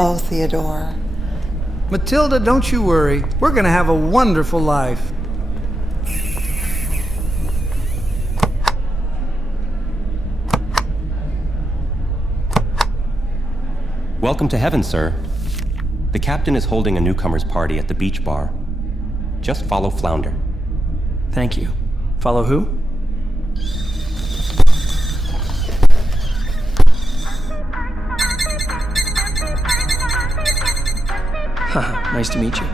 Oh, Theodore. Matilda, don't you worry. We're gonna have a wonderful life. Welcome to heaven, sir. The captain is holding a newcomer's party at the beach bar. Just follow Flounder. Thank you. Follow who? Haha, nice to meet you.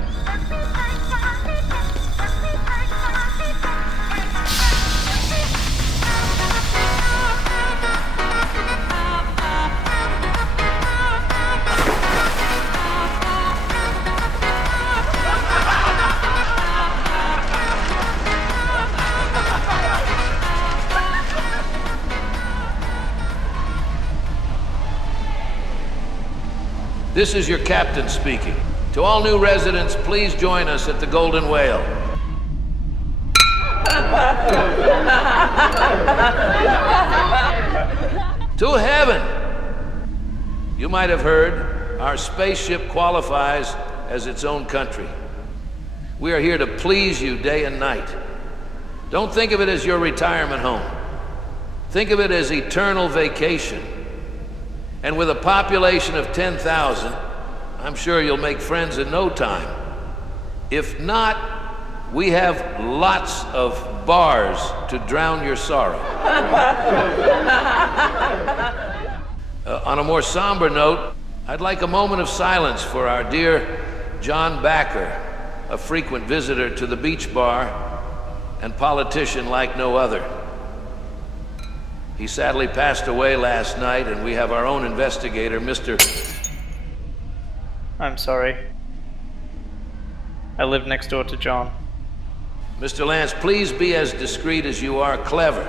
This is your captain speaking. To all new residents, please join us at the Golden Whale. To heaven! You might have heard, our spaceship qualifies as its own country. We are here to please you day and night. Don't think of it as your retirement home. Think of it as eternal vacation. And with a population of 10,000, I'm sure you'll make friends in no time. If not, we have lots of bars to drown your sorrow. On a more somber note, I'd like a moment of silence for our dear John Backer, a frequent visitor to the beach bar and politician like no other. He sadly passed away last night, and we have our own investigator, Mr. I'm sorry. I live next door to John. Mr. Lance, please be as discreet as you are clever.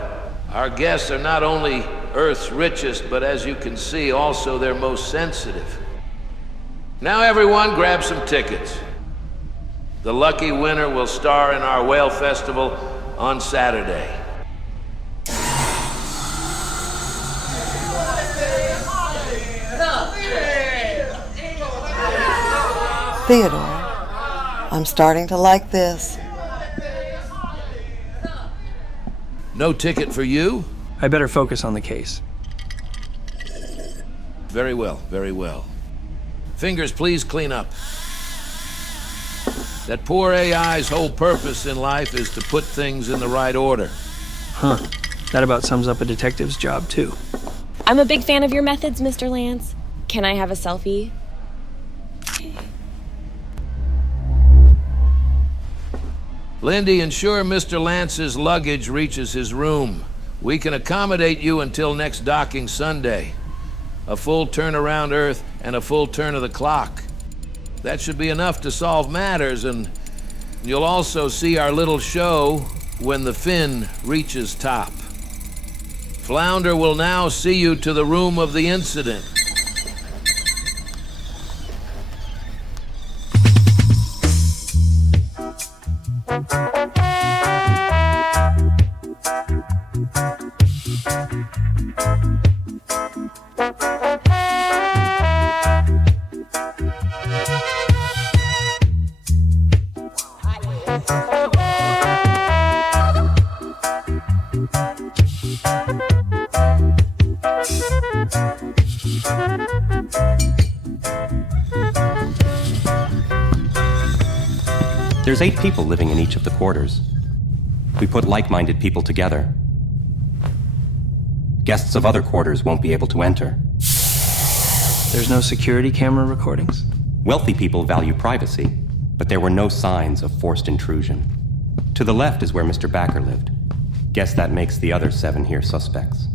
Our guests are not only Earth's richest, but as you can see, also their most sensitive. Now everyone, grab some tickets. The lucky winner will star in our Whale Festival on Saturday. Theodore, I'm starting to like this. No ticket for you? I better focus on the case. Very well, very well. Fingers, please clean up. That poor AI's whole purpose in life is to put things in the right order. Huh. That about sums up a detective's job, too. I'm a big fan of your methods, Mr. Lance. Can I have a selfie? Lindy, ensure Mr. Lance's luggage reaches his room. We can accommodate you until next docking Sunday. A full turn around Earth and a full turn of the clock. That should be enough to solve matters, and you'll also see our little show when the fin reaches top. Flounder will now see you to the room of the incident. There's 8 people living in each of the quarters. We put like-minded people together. Guests of other quarters won't be able to enter. There's no security camera recordings? Wealthy people value privacy, but there were no signs of forced intrusion. To the left is where Mr. Backer lived. Guess that makes the other 7 here suspects.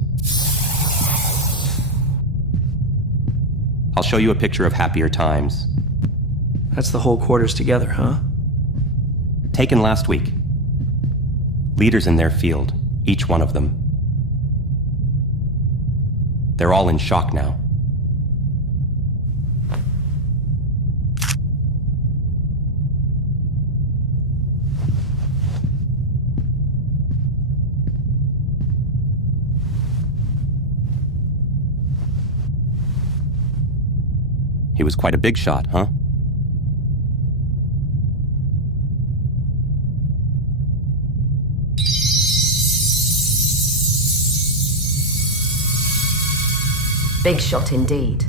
I'll show you a picture of happier times. That's the whole quarters together, huh? Taken last week. Leaders in their field, each one of them. They're all in shock now. He was quite a big shot, huh? Big shot indeed.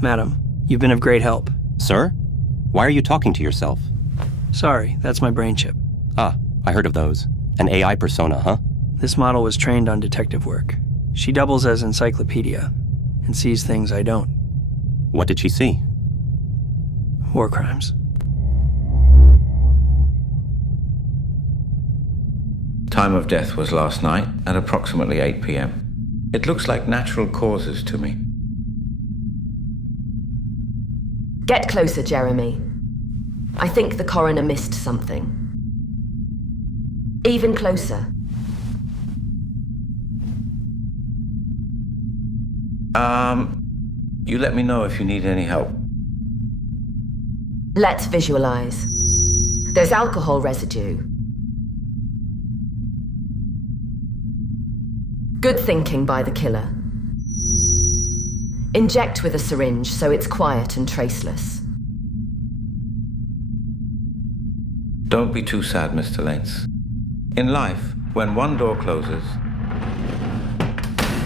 Madam, you've been of great help. Sir? Why are you talking to yourself? Sorry, that's my brain chip. Ah, I heard of those. An AI persona, huh? This model was trained on detective work. She doubles as encyclopedia and sees things I don't. What did she see? War crimes. Time of death was last night at approximately 8 p.m. It looks like natural causes to me. Get closer, Jeremy. I think the coroner missed something. Even closer. You let me know if you need any help. Let's visualize. There's alcohol residue. Good thinking by the killer. Inject with a syringe so it's quiet and traceless. Don't be too sad, Mr. Lance. In life, when one door closes,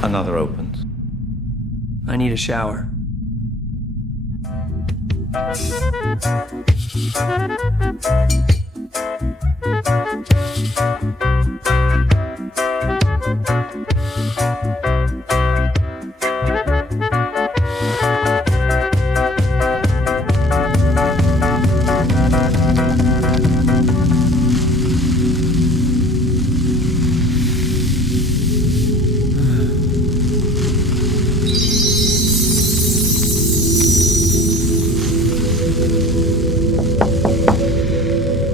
another opens. I need a shower.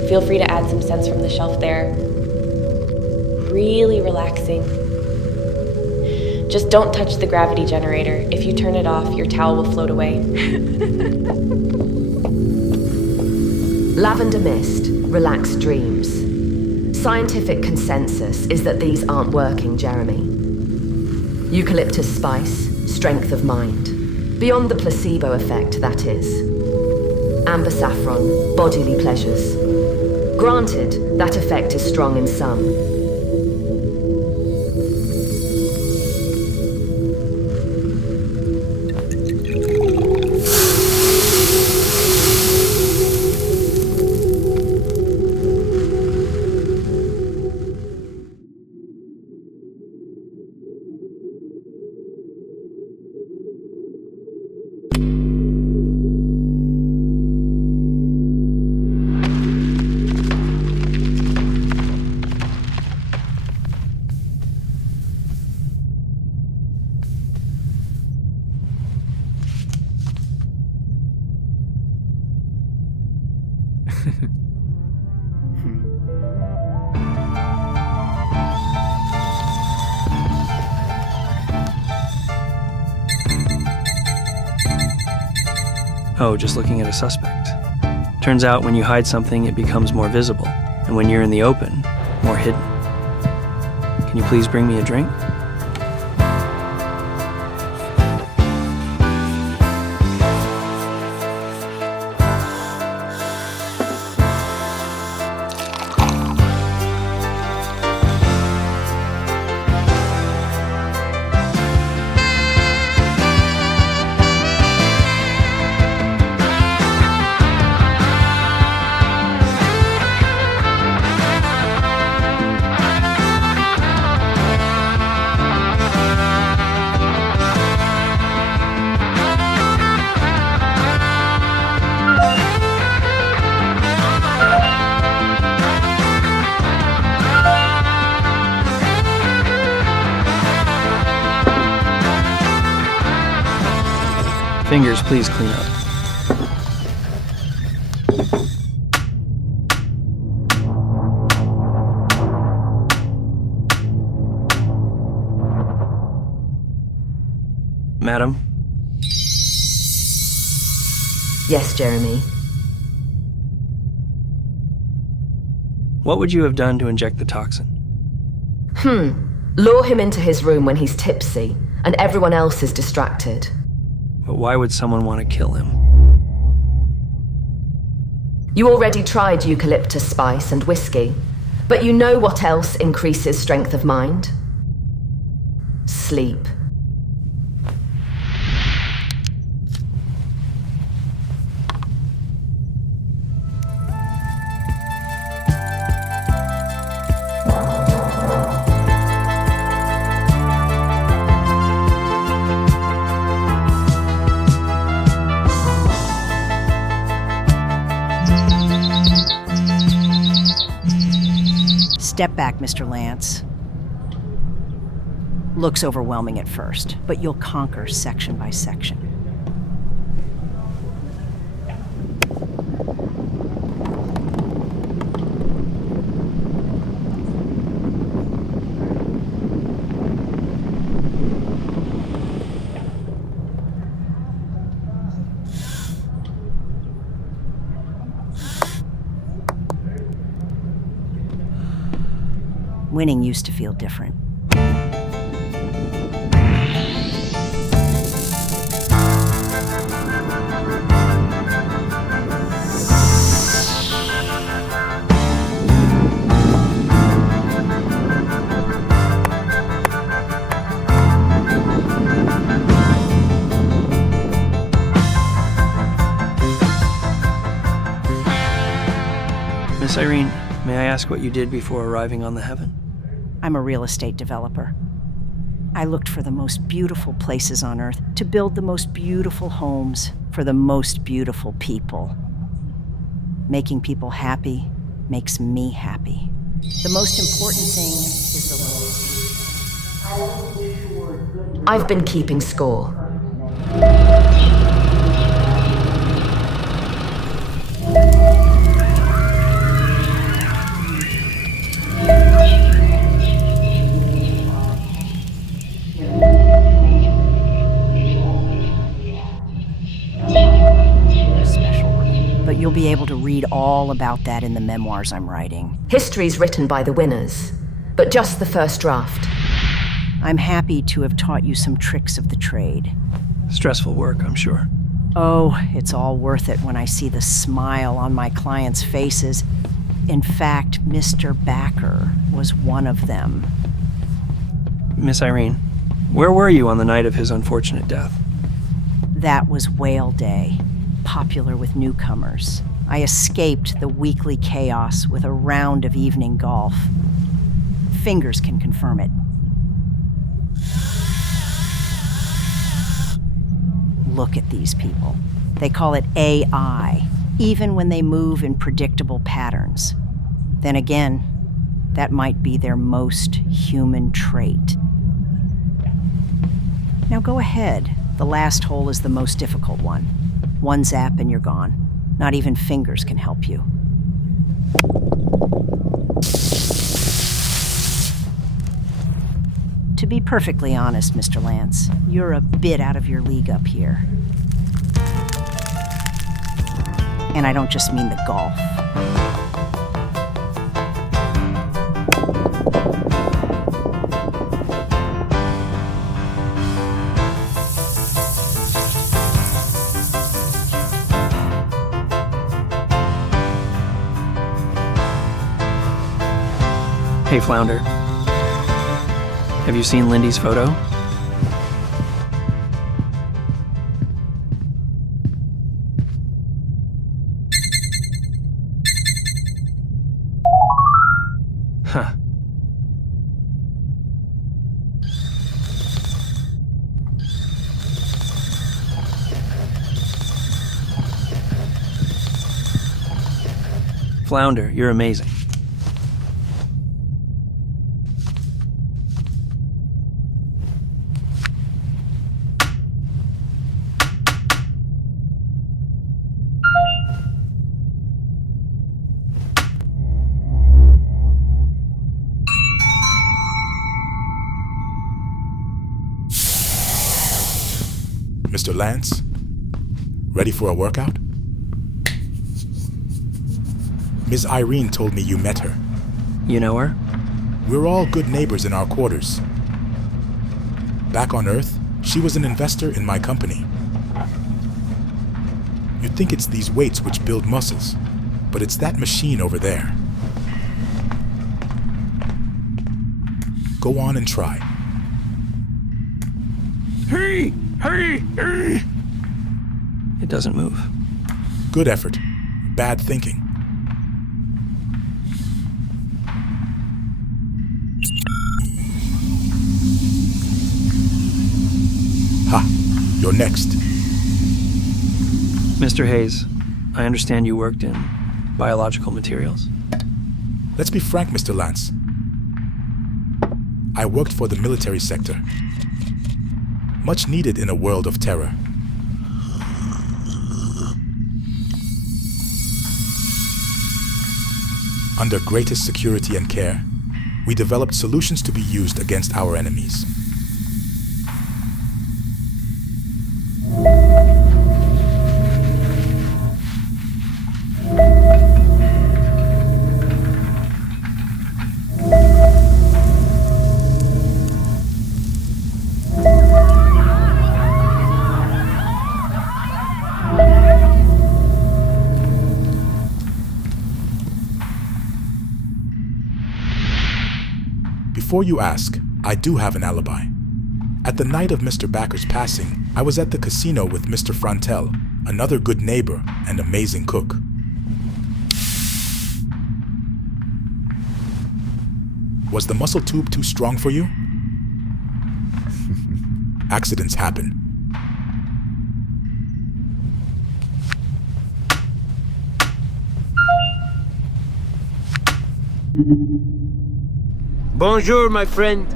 Feel free to add some scents from the shelf there. Really relaxing. Just don't touch the gravity generator. If you turn it off, your towel will float away. Lavender mist, relaxed dreams. Scientific consensus is that these aren't working, Jeremy. Eucalyptus spice, strength of mind. Beyond the placebo effect, that is. Amber saffron, bodily pleasures. Granted, that effect is strong in some. Oh, just looking at a suspect. Turns out when you hide something, it becomes more visible. And when you're in the open, more hidden. Can you please bring me a drink? Fingers, please clean up. Madam? Yes, Jeremy. What would you have done to inject the toxin? Lure him into his room when he's tipsy, and everyone else is distracted. But why would someone want to kill him? You already tried eucalyptus spice and whiskey, but you know what else increases strength of mind? Sleep. Step back, Mr. Lance. Looks overwhelming at first, but you'll conquer section by section. Winning used to feel different. Miss Irene, may I ask what you did before arriving on the Heaven? I'm a real estate developer. I looked for the most beautiful places on Earth to build the most beautiful homes for the most beautiful people. Making people happy makes me happy. The most important thing is the I've been keeping score. But you'll be able to read all about that in the memoirs I'm writing. History's written by the winners, but just the first draft. I'm happy to have taught you some tricks of the trade. Stressful work, I'm sure. Oh, it's all worth it when I see the smile on my clients' faces. In fact, Mr. Backer was one of them. Miss Irene, where were you on the night of his unfortunate death? That was Whale Day, popular with newcomers. I escaped the weekly chaos with a round of evening golf. Fingers can confirm it. Look at these people. They call it AI, even when they move in predictable patterns. Then again, that might be their most human trait. Now go ahead. The last hole is the most difficult one. One zap and you're gone. Not even fingers can help you. To be perfectly honest, Mr. Lance, you're a bit out of your league up here. And I don't just mean the golf. Hey, Flounder. Have you seen Lindy's photo? Huh. Flounder, you're amazing. Mr. Lance, ready for a workout? Ms. Irene told me you met her. You know her? We're all good neighbors in our quarters. Back on Earth, she was an investor in my company. You'd think it's these weights which build muscles, but it's that machine over there. Go on and try. Hey! It doesn't move. Good effort. Bad thinking. Ha! You're next. Mr. Hayes, I understand you worked in biological materials. Let's be frank, Mr. Lance. I worked for the military sector. Much needed in a world of terror. Under greatest security and care, we developed solutions to be used against our enemies. Before you ask, I do have an alibi. At the night of Mr. Backer's passing, I was at the casino with Mr. Frantel, another good neighbor and amazing cook. Was the muscle tube too strong for you? Accidents happen. Bonjour, my friend.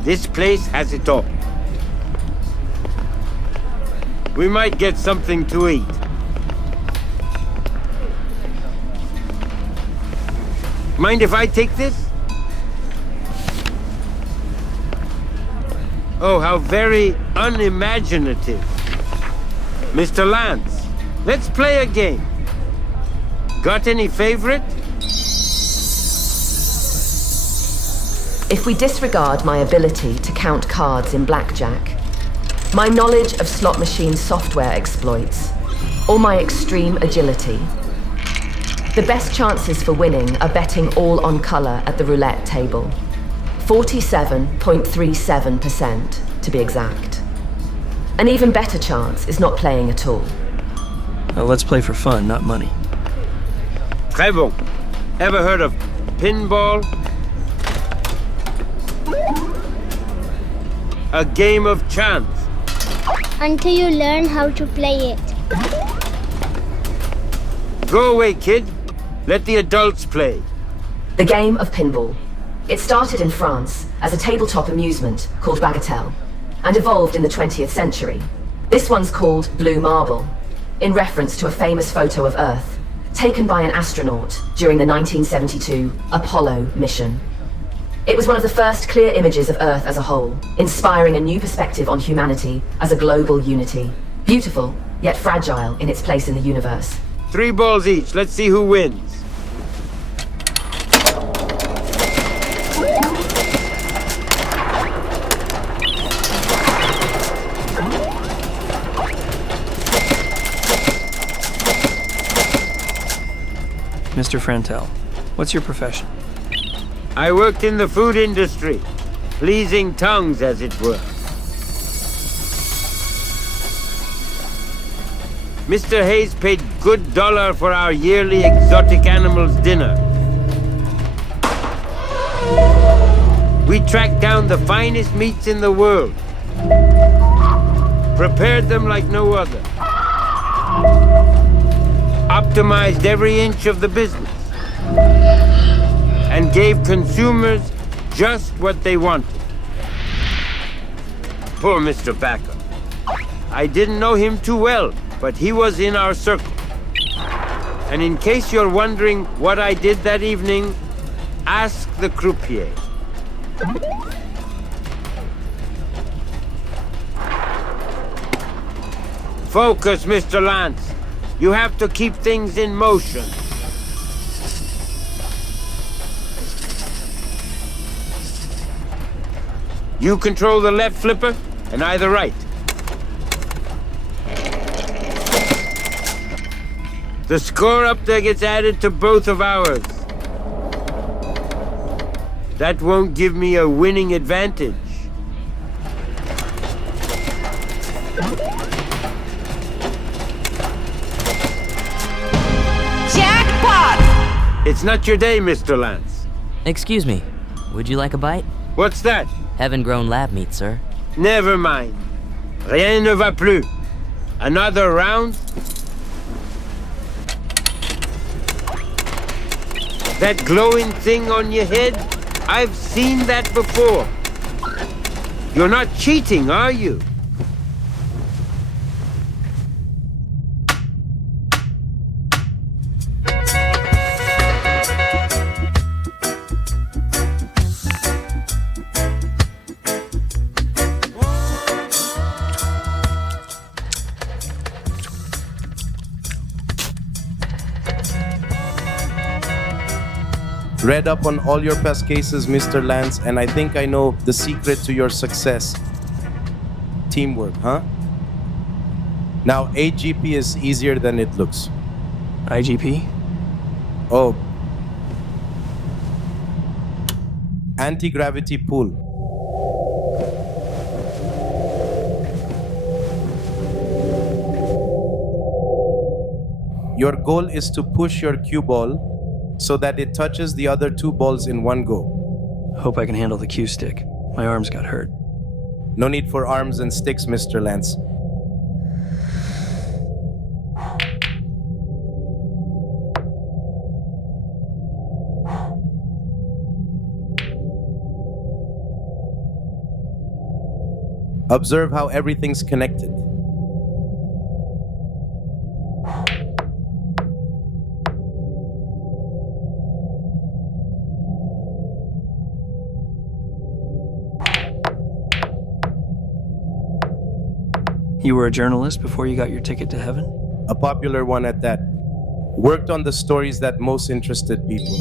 This place has it all. We might get something to eat. Mind if I take this? Oh, how very unimaginative. Mr. Lance, let's play a game. Got any favorite? If we disregard my ability to count cards in blackjack, my knowledge of slot machine software exploits, or my extreme agility, the best chances for winning are betting all on color at the roulette table. 47.37% to be exact. An even better chance is not playing at all. Let's play for fun, not money. Très bon. Ever heard of pinball? A game of chance. Until you learn how to play it. Go away, kid. Let the adults play. The game of pinball. It started in France as a tabletop amusement called bagatelle, and evolved in the 20th century. This one's called Blue Marble, in reference to a famous photo of Earth, taken by an astronaut during the 1972 Apollo mission. It was one of the first clear images of Earth as a whole, inspiring a new perspective on humanity as a global unity. Beautiful, yet fragile in its place in the universe. 3 balls each. Let's see who wins. Mr. Frantel, what's your profession? I worked in the food industry, pleasing tongues, as it were. Mr. Hayes paid good dollar for our yearly exotic animals dinner. We tracked down the finest meats in the world, prepared them like no other, optimized every inch of the business, and gave consumers just what they wanted. Poor Mr. Backer. I didn't know him too well, but he was in our circle. And in case you're wondering what I did that evening, ask the croupier. Focus, Mr. Lance. You have to keep things in motion. You control the left flipper, and I the right. The score up there gets added to both of ours. That won't give me a winning advantage. Jackpot! It's not your day, Mr. Lance. Excuse me, would you like a bite? What's that? Heaven-grown lab meat, sir. Never mind. Rien ne va plus. Another round? That glowing thing on your head? I've seen that before. You're not cheating, are you? Read up on all your past cases, Mr. Lance, and I think I know the secret to your success. Teamwork, huh? Now, AGP is easier than it looks. IGP? Oh. Anti-gravity pull. Your goal is to push your cue ball so that it touches the other two balls in one go. Hope I can handle the cue stick. My arms got hurt. No need for arms and sticks, Mr. Lance. Observe how everything's connected. You were a journalist before you got your ticket to heaven? A popular one at that. Worked on the stories that most interested people.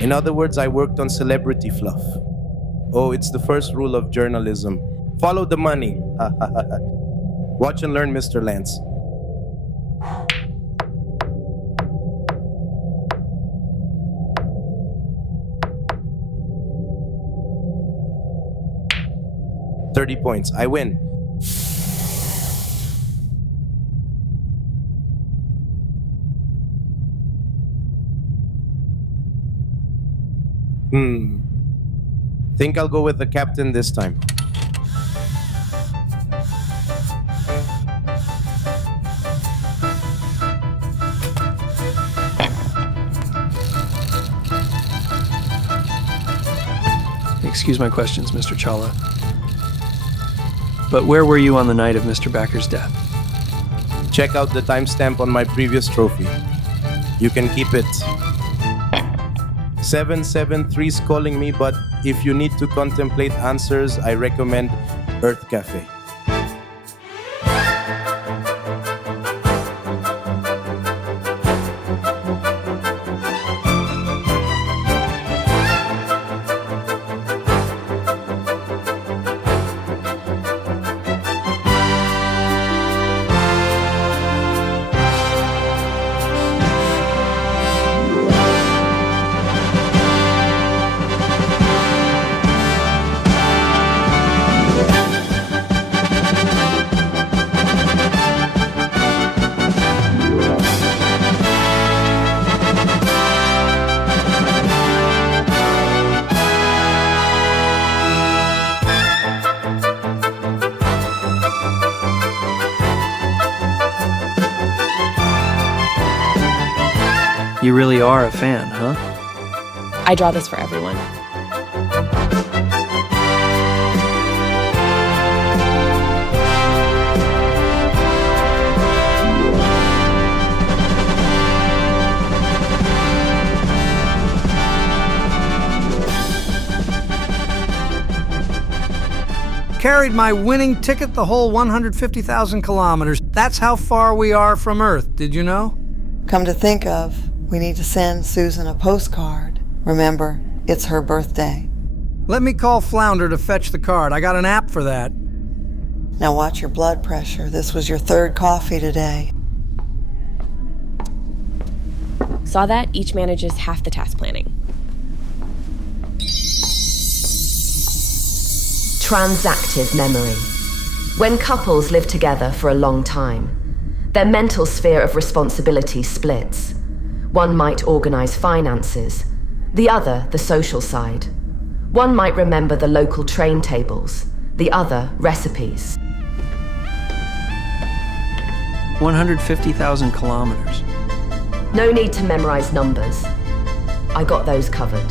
In other words, I worked on celebrity fluff. Oh, it's the first rule of journalism. Follow the money. Watch and learn, Mr. Lance. $30 points. I win. Think I'll go with the captain this time. Excuse my questions, Mr. Chawla. But where were you on the night of Mr. Backer's death? Check out the timestamp on my previous trophy. You can keep it. 773's calling me, but if you need to contemplate answers, I recommend Earth Cafe. You really are a fan, huh? I draw this for everyone. Carried my winning ticket the whole 150,000 kilometers. That's how far we are from Earth, did you know? Come to think of, we need to send Susan a postcard. Remember, it's her birthday. Let me call Flounder to fetch the card. I got an app for that. Now watch your blood pressure. This was your third coffee today. Saw that? Each manages half the task planning. Transactive memory. When couples live together for a long time, their mental sphere of responsibility splits. One might organize finances, the other the social side. One might remember the local train tables, the other recipes. 150,000 kilometers. No need to memorize numbers. I got those covered.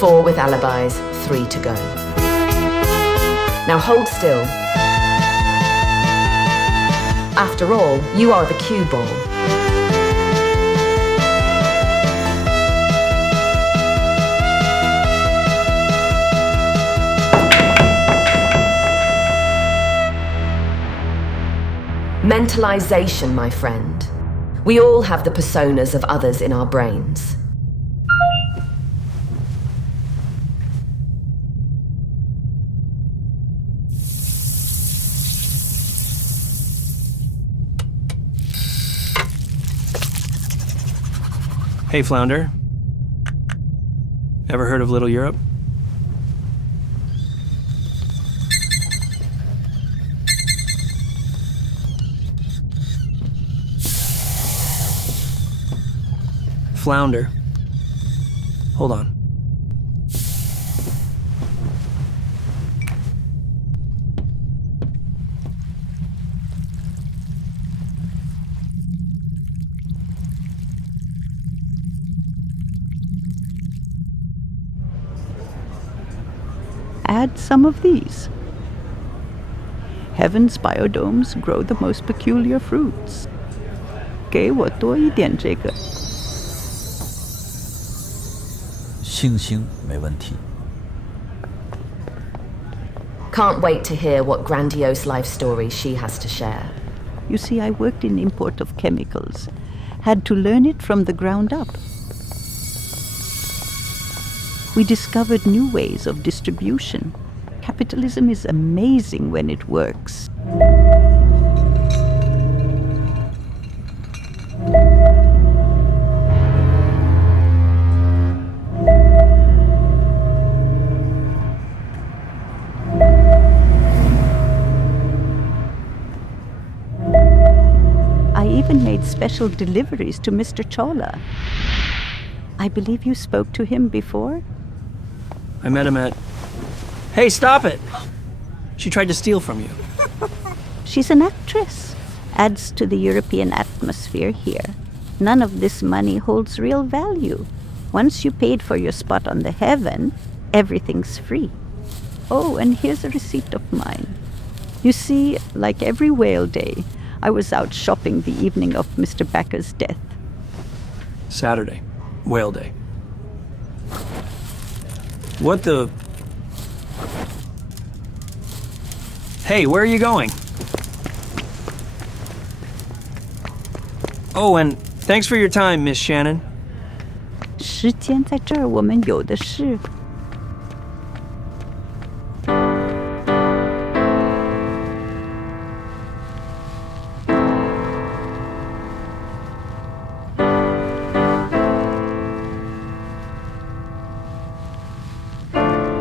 Four with alibis, 3 to go. Now hold still. After all, you are the cue ball. Mentalization, my friend. We all have the personas of others in our brains. Hey, Flounder. Ever heard of Little Europe? Flounder. Hold on. Add some of these. Heaven's biodomes grow the most peculiar fruits. 给我多一点这个。星星没问题。 Can't wait to hear what grandiose life story she has to share. You see, I worked in import of chemicals. Had to learn it from the ground up. We discovered new ways of distribution. Capitalism is amazing when it works. I even made special deliveries to Mr. Chola. I believe you spoke to him before? I met him at... Hey, stop it! She tried to steal from you. She's an actress. Adds to the European atmosphere here. None of this money holds real value. Once you paid for your spot on the Heaven, everything's free. Oh, and here's a receipt of mine. You see, like every whale day, I was out shopping the evening of Mr. Backer's death. Saturday. Whale day. What the... Hey, where are you going? Oh, and thanks for your time, Miss Shannon. 时间在这儿，我们有的是。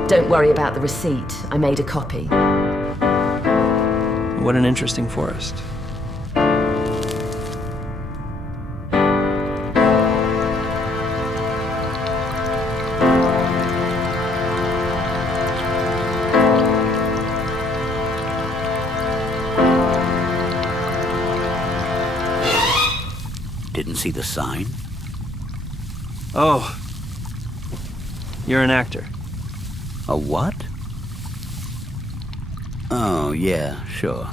Don't worry about the receipt. I made a copy. What an interesting forest. Didn't see the sign? Oh. You're an actor. A what? Oh, yeah, sure.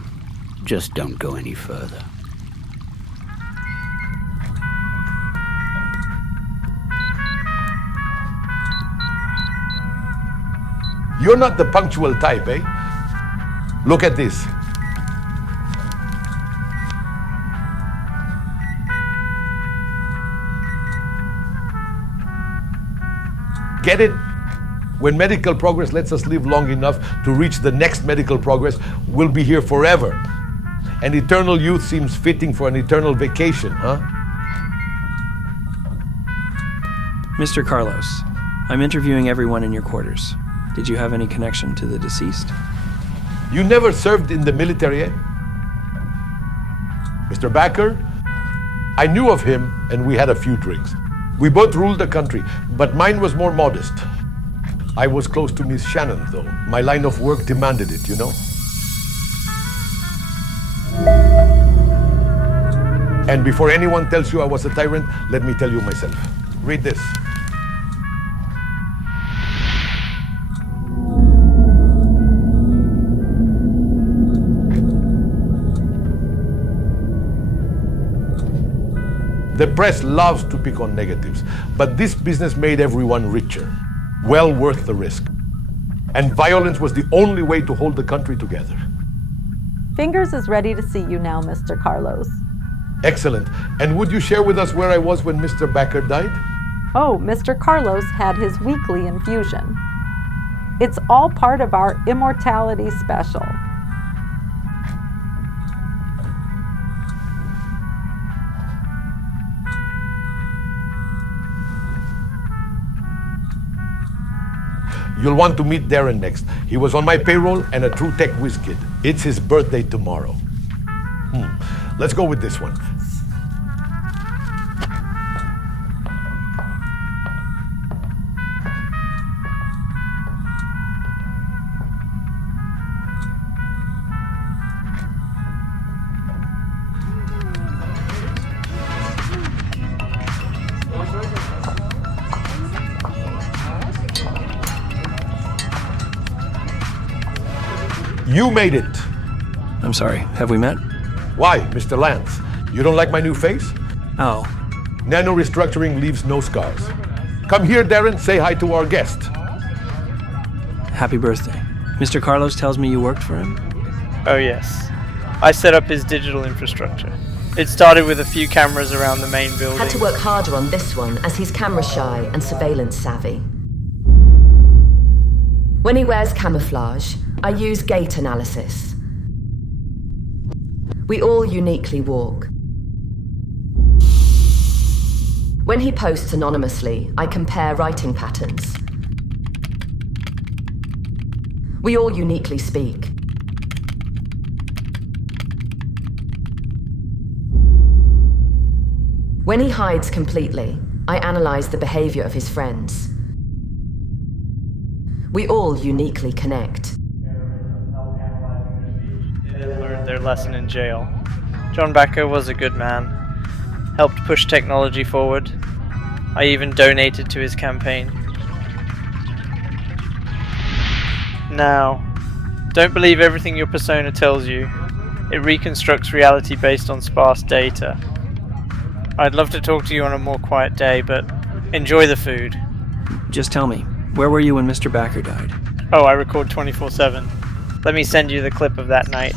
Just don't go any further. You're not the punctual type, eh? Look at this. Get it? When medical progress lets us live long enough to reach the next medical progress, we'll be here forever. And eternal youth seems fitting for an eternal vacation, huh? Mr. Carlos, I'm interviewing everyone in your quarters. Did you have any connection to the deceased? You never served in the military, eh? Mr. Backer, I knew of him and we had a few drinks. We both ruled the country, but mine was more modest. I was close to Miss Shannon, though. My line of work demanded it, you know? And before anyone tells you I was a tyrant, let me tell you myself. Read this. The press loves to pick on negatives, but this business made everyone richer. Well worth the risk. And violence was the only way to hold the country together. Fingers is ready to see you now, Mr. Carlos. Excellent. And would you share with us where I was when Mr. Backer died? Oh, Mr. Carlos had his weekly infusion. It's all part of our immortality special. You'll want to meet Darren next. He was on my payroll and a true tech whiz kid. It's his birthday tomorrow. Let's go with this one. You made it. I'm sorry, have we met? Why, Mr. Lance? You don't like my new face? Oh. Nano restructuring leaves no scars. Come here, Darren, say hi to our guest. Happy birthday. Mr. Carlos tells me you worked for him? Oh yes. I set up his digital infrastructure. It started with a few cameras around the main building. Had to work harder on this one as he's camera shy and surveillance savvy. When he wears camouflage, I use gait analysis. We all uniquely walk. When he posts anonymously, I compare writing patterns. We all uniquely speak. When he hides completely, I analyzed the behavior of his friends. We all uniquely connect. They learned their lesson in jail. John Backer was a good man, helped push technology forward. I even donated to his campaign. Now, don't believe everything your persona tells you. It reconstructs reality based on sparse data. I'd love to talk to you on a more quiet day, but enjoy the food. Just tell me, where were you when Mr. Backer died? Oh, I record 24/7. Let me send you the clip of that night.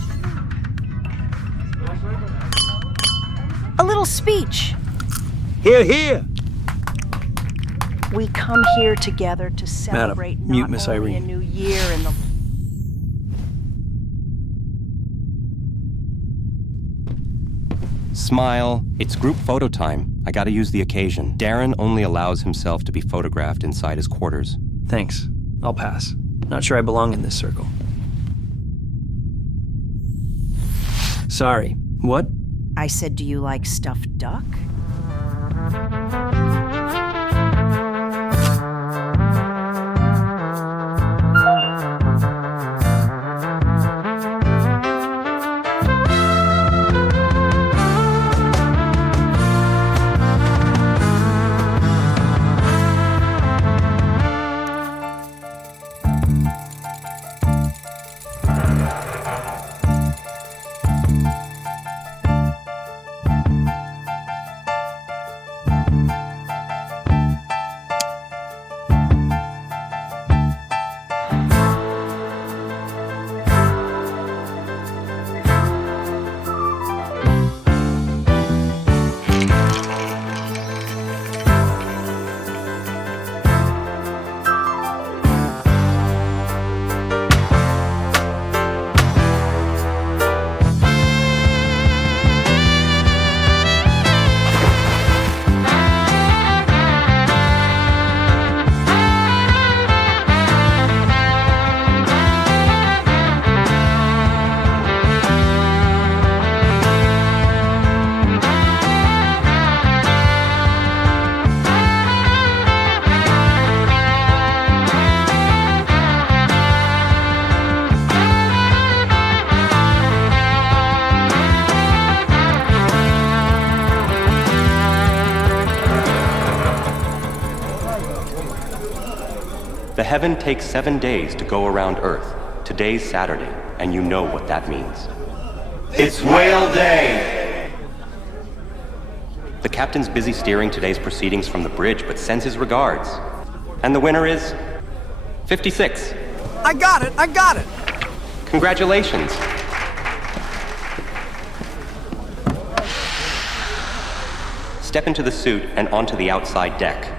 A little speech. Hear, hear! We come here together to celebrate Madam, mute not Miss only a Irene. new year in the... Smile. It's group photo time. I gotta use the occasion. Darren only allows himself to be photographed inside his quarters. Thanks. I'll pass. Not sure I belong in this circle. Sorry. What? I said, do you like stuffed duck? The heaven takes 7 days to go around Earth. Today's Saturday, and you know what that means. It's whale day! The captain's busy steering today's proceedings from the bridge, but sends his regards. And the winner is 56. I got it! I got it! Congratulations. Step into the suit and onto the outside deck.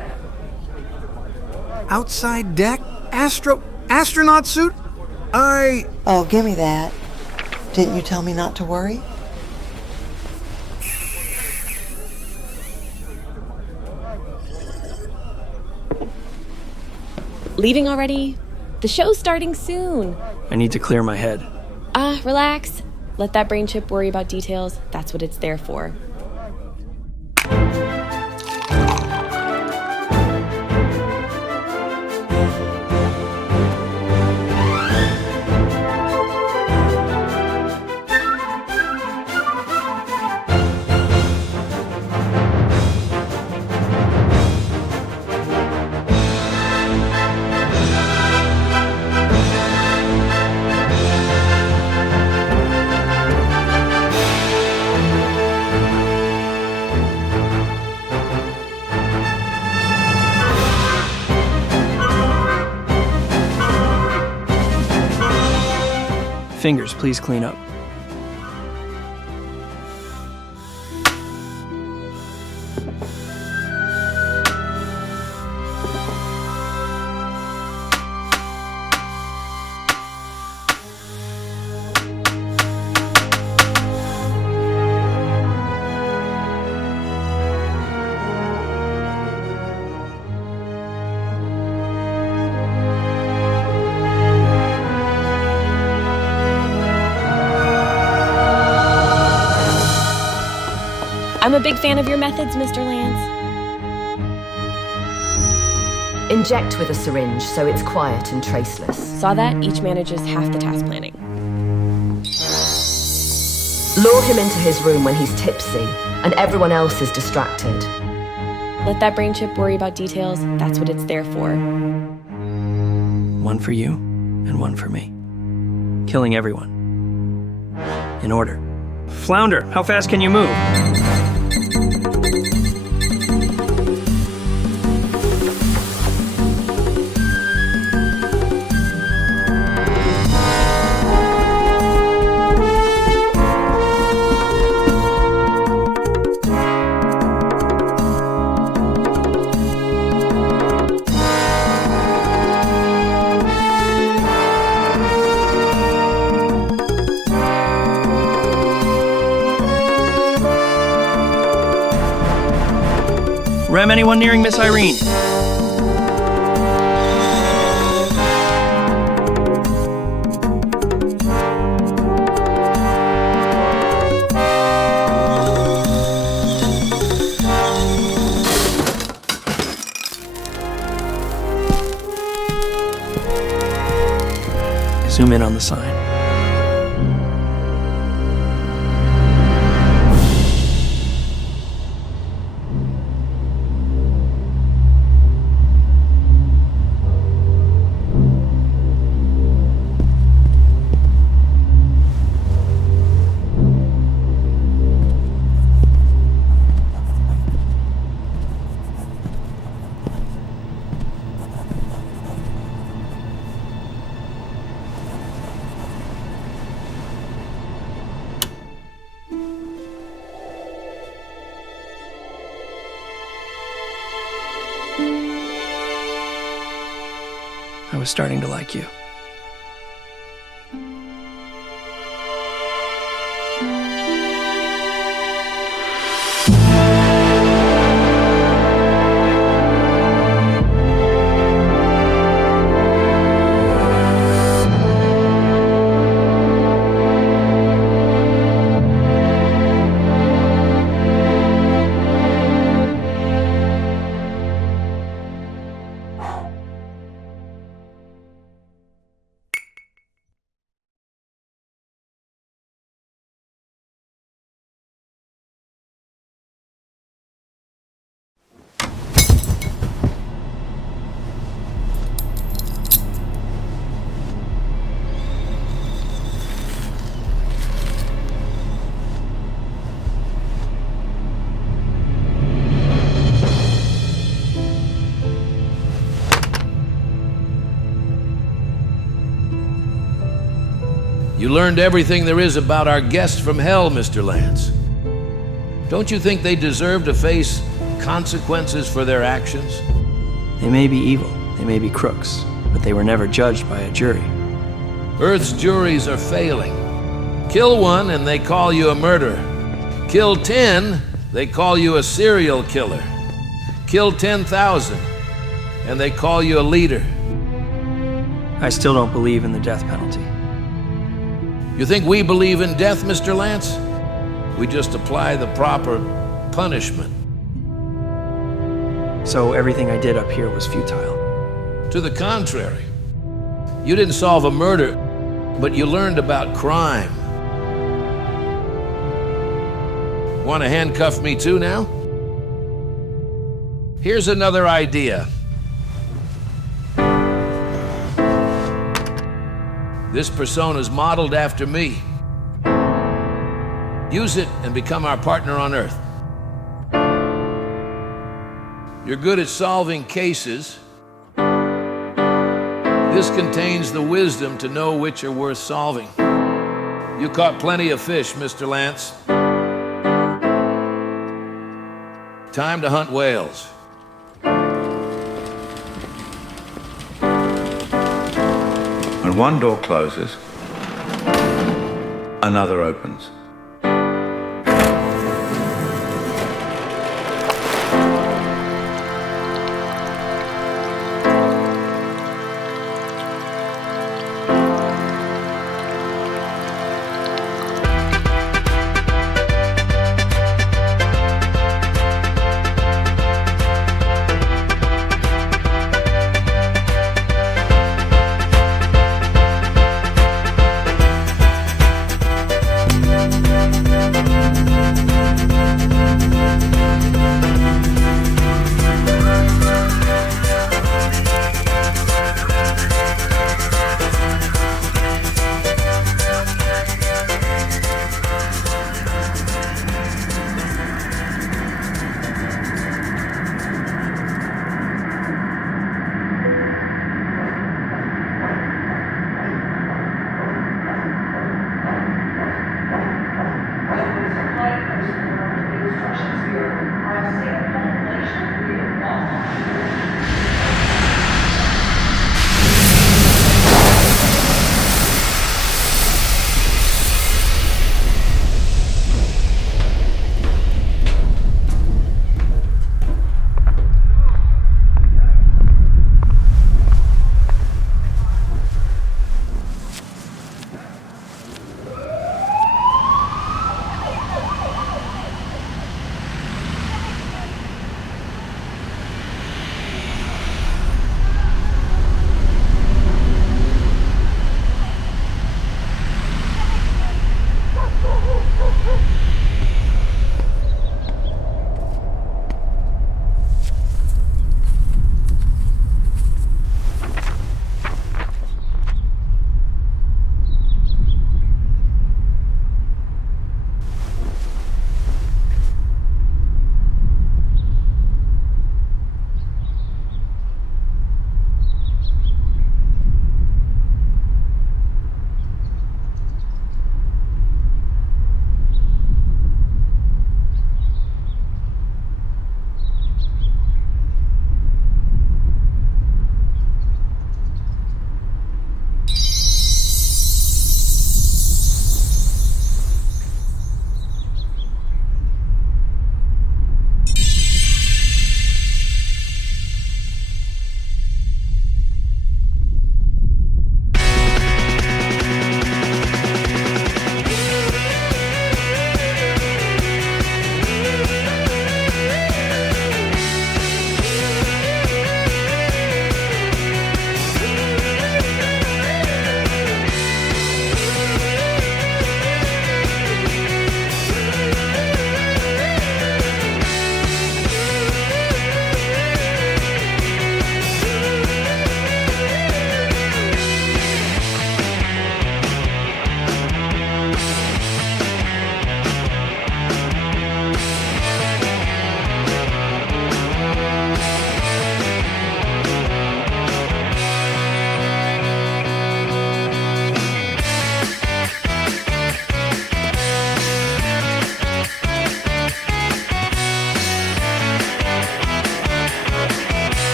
Outside deck? Astronaut suit? Oh, give me that. Didn't you tell me not to worry? Leaving already? The show's starting soon. I need to clear my head. Relax. Let that brain chip worry about details. That's what it's there for. Fingers, please clean up. I'm a big fan of your methods, Mr. Lance. Inject with a syringe so it's quiet and traceless. Saw that? Each manages half the task planning. Lure him into his room when he's tipsy and everyone else is distracted. Let that brain chip worry about details. That's what it's there for. One for you, and one for me. Killing everyone. In order. Flounder, how fast can you move? Rem, anyone nearing Miss Irene? Zoom in on the sign. I was starting to like you. You learned everything there is about our guests from hell, Mr. Lance. Don't you think they deserve to face consequences for their actions? They may be evil, they may be crooks, but they were never judged by a jury. Earth's juries are failing. Kill one and they call you a murderer. Kill 10, they call you a serial killer. Kill 10,000 and they call you a leader. I still don't believe in the death penalty. You think we believe in death, Mr. Lance? We just apply the proper punishment. So everything I did up here was futile? To the contrary. You didn't solve a murder, but you learned about crime. Want to handcuff me too now? Here's another idea. This persona's modeled after me. Use it and become our partner on Earth. You're good at solving cases. This contains the wisdom to know which are worth solving. You caught plenty of fish, Mr. Lance. Time to hunt whales. When one door closes, another opens.